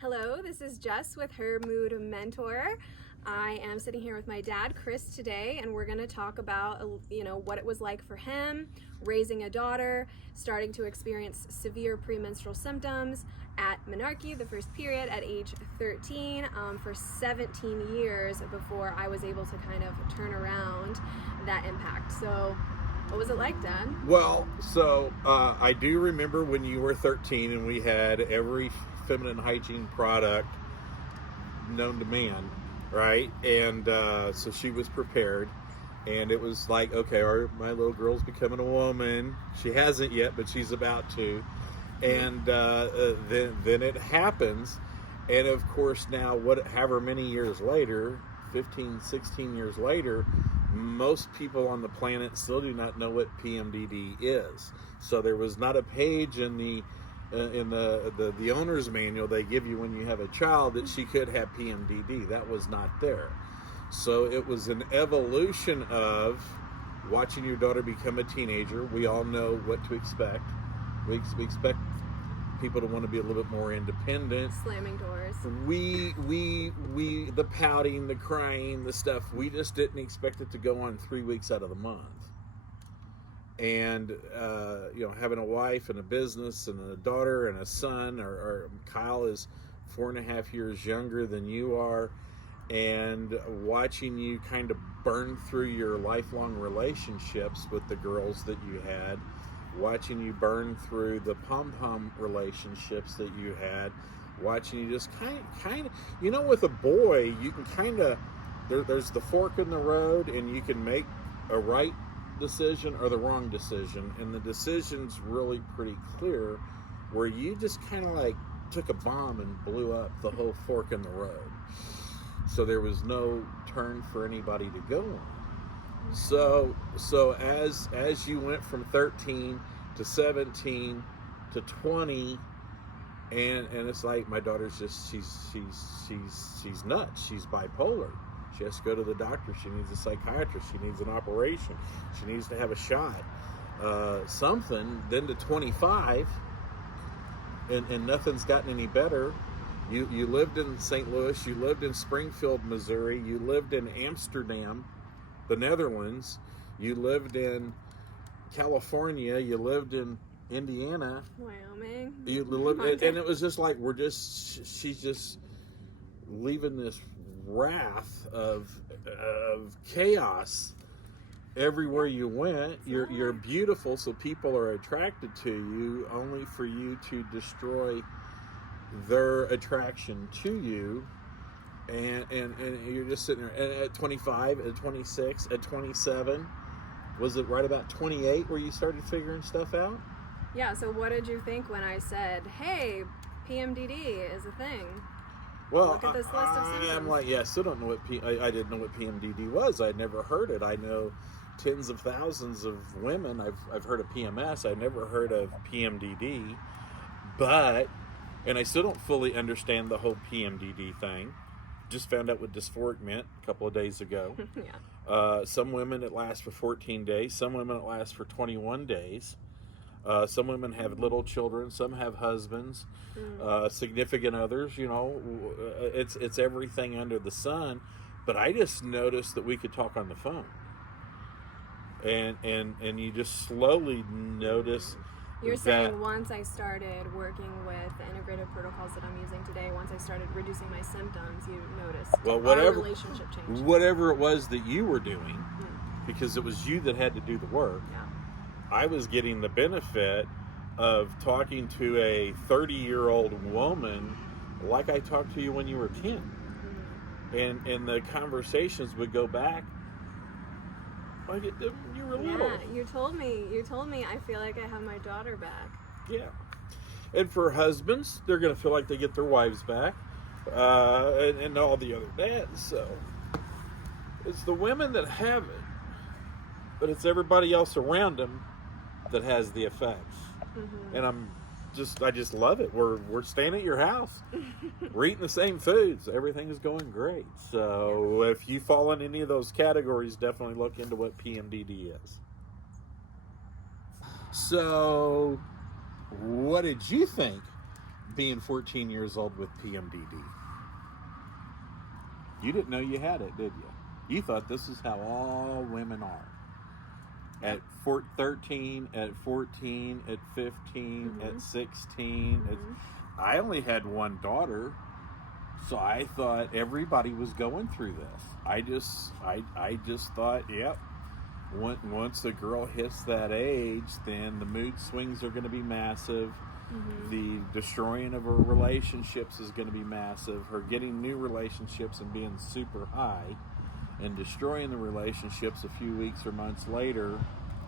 Hello, this is Jess with Her Mood Mentor. I am sitting here with my dad, Chris, today, and we're going to talk about, what it was like for him raising a daughter, starting to experience severe premenstrual symptoms at menarche, the first period, at age 13, for 17 years before I was able to kind of turn around that impact. So, what was it like, Dad? Well, I do remember when you were 13 and we had every feminine hygiene product known to man, right? And so she was prepared, and it was like, okay, my little girl's becoming a woman. She hasn't yet, but she's about to. And then it happens, and of course now, however many years later, 15, 16 years later, most people on the planet still do not know what PMDD is. So there was not a page in the owner's manual they give you when you have a child that she could have PMDD. That was not there. So it was an evolution of watching your daughter become a teenager. We all know what to expect. We expect people to want to be a little bit more independent. Slamming doors. The pouting, the crying, the stuff, we just didn't expect it to go on 3 weeks out of the month. And, having a wife and a business and a daughter and a son, or Kyle is 4.5 years younger than you are, and watching you kind of burn through your lifelong relationships with the girls that you had, watching you burn through the pom-pom relationships that you had, watching you just kind of, with a boy, you can kind of, there's the fork in the road, and you can make a right decision or the wrong decision, and the decision's really pretty clear, where you just kind of like took a bomb and blew up the whole fork in the road. So there was no turn for anybody to go on. So as you went from 13 to 17 to 20, and it's like, my daughter's just she's nuts. She's bipolar. She has to go to the doctor. She needs a psychiatrist. She needs an operation. She needs to have a shot. Something. Then to 25, and nothing's gotten any better. You lived in St. Louis. You lived in Springfield, Missouri. You lived in Amsterdam, the Netherlands. You lived in California. You lived in Indiana, Wyoming. You lived, and it was just like, she's just leaving this wrath of chaos everywhere you went. You're beautiful, so people are attracted to you, only for you to destroy their attraction to you. And you're just sitting there at 25, at 26, at 27. Was it right about 28 where you started figuring stuff out? Yeah, so what did you think when I said, hey, PMDD is a thing? Well, look at this list of symptoms. I'm like, I still don't know I didn't know what PMDD was. I'd never heard it. I know tens of thousands of women. I've heard of PMS. I've never heard of PMDD. And I still don't fully understand the whole PMDD thing. Just found out what dysphoric meant a couple of days ago. Yeah. Some women it lasts for 14 days. Some women it lasts for 21 days. Some women have little children. Some have husbands, significant others. It's everything under the sun. But I just noticed that we could talk on the phone, and you just slowly notice. You're saying once I started working with the integrated protocols that I'm using today, once I started reducing my symptoms, you noticed our relationship changed. Whatever it was that you were doing, because it was you that had to do the work. Yeah. I was getting the benefit of talking to a 30-year-old woman like I talked to you when you were 10. And the conversations would go back like you were little. Yeah, you told me I feel like I have my daughter back. Yeah. And for husbands, they're going to feel like they get their wives back, and all the other dads. So it's the women that have it, but it's everybody else around them that has the effects. And I just love it. We're staying at your house. We're eating the same foods. Everything is going great. So if you fall in any of those categories, definitely look into what PMDD is. So what did you think being 14 years old with PMDD. You didn't know you had it, did you? You thought this is how all women are. At 13, at 14, at 15, at 16. I only had one daughter, so I thought everybody was going through this. I just thought, yep, once a girl hits that age, then the mood swings are going to be massive. The destroying of her relationships is going to be massive. Her getting new relationships and being super high and destroying the relationships a few weeks or months later.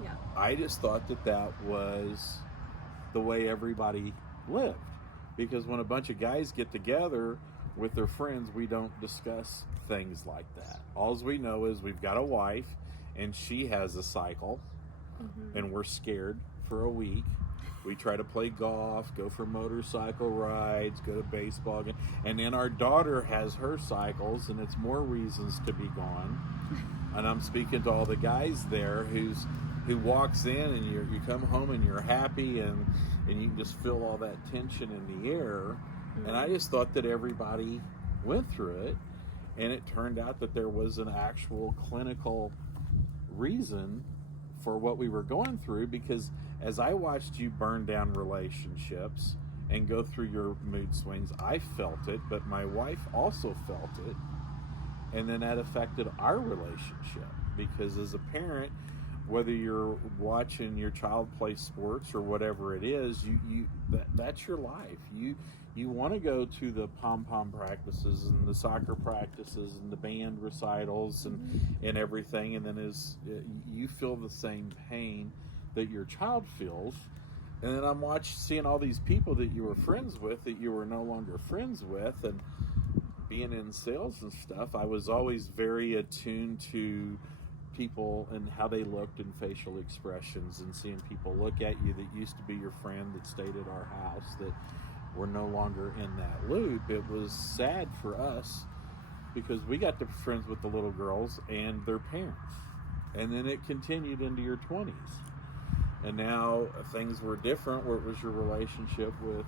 Yeah. I just thought that was the way everybody lived. Because when a bunch of guys get together with their friends, we don't discuss things like that. All we know is we've got a wife and she has a cycle and we're scared for a week. We try to play golf, go for motorcycle rides, go to baseball games. And then our daughter has her cycles, and it's more reasons to be gone. And I'm speaking to all the guys there who walks in, and you come home and you're happy, and you can just feel all that tension in the air. And I just thought that everybody went through it. And it turned out that there was an actual clinical reason for what we were going through, because as I watched you burn down relationships and go through your mood swings, I felt it, but my wife also felt it. And then that affected our relationship, because as a parent, whether you're watching your child play sports or whatever it is, that's your life. You want to go to the pom-pom practices and the soccer practices and the band recitals and everything, and then as you feel the same pain that your child feels. And then I'm seeing all these people that you were friends with that you were no longer friends with, and being in sales and stuff, I was always very attuned to people and how they looked and facial expressions, and seeing people look at you that used to be your friend that stayed at our house that were no longer in that loop. It was sad for us because we got to be friends with the little girls and their parents. And then it continued into your 20s. And now things were different, where it was your relationship with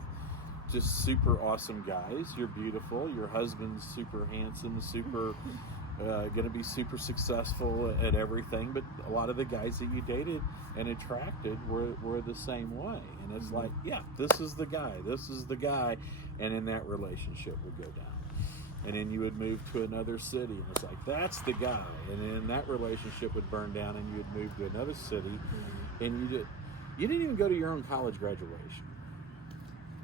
just super awesome guys. You're beautiful. Your husband's super handsome, super going to be super successful at everything. But a lot of the guys that you dated and attracted were the same way. And it's like, yeah, this is the guy. This is the guy. And then that relationship would go down. And then you would move to another city, and it's like, that's the guy. And then that relationship would burn down, and you would move to another city, and you didn't even go to your own college graduation.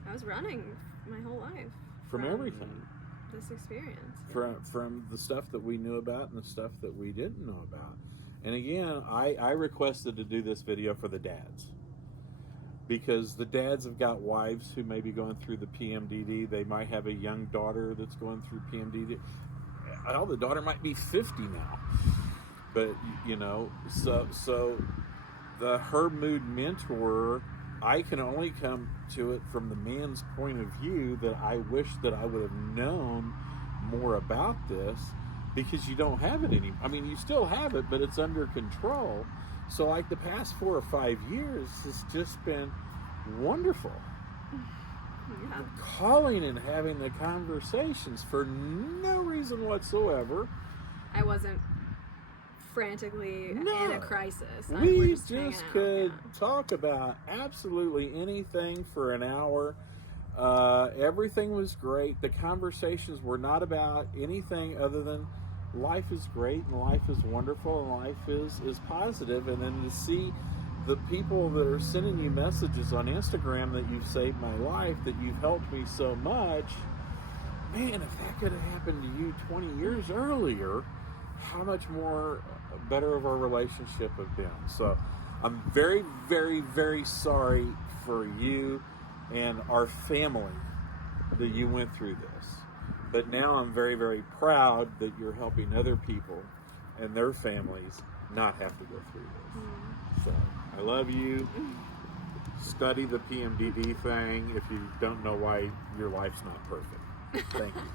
I was running my whole life from everything. This experience. From the stuff that we knew about and the stuff that we didn't know about. And again, I requested to do this video for the dads. Because the dads have got wives who may be going through the PMDD. They might have a young daughter that's going through PMDD. Hell, the daughter might be 50 now. But, so her mood mentor, I can only come to it from the man's point of view, that I wish that I would have known more about this, because you don't have it anymore. I mean, you still have it, but it's under control. So like the past 4 or 5 years has just been wonderful. Yeah. Calling and having the conversations for no reason whatsoever. I wasn't frantically in a crisis. We just could talk about absolutely anything for an hour. Everything was great. The conversations were not about anything other than life is great and life is wonderful and life is positive. And then to see the people that are sending you messages on Instagram that you've saved my life, that you've helped me so much, man, if that could have happened to you 20 years earlier, how much more better of our relationship have been. So I'm very, very, very sorry for you and our family that you went through this. But now I'm very, very proud that you're helping other people and their families not have to go through this. So I love you. Study the PMDD thing if you don't know why your life's not perfect. Thank you.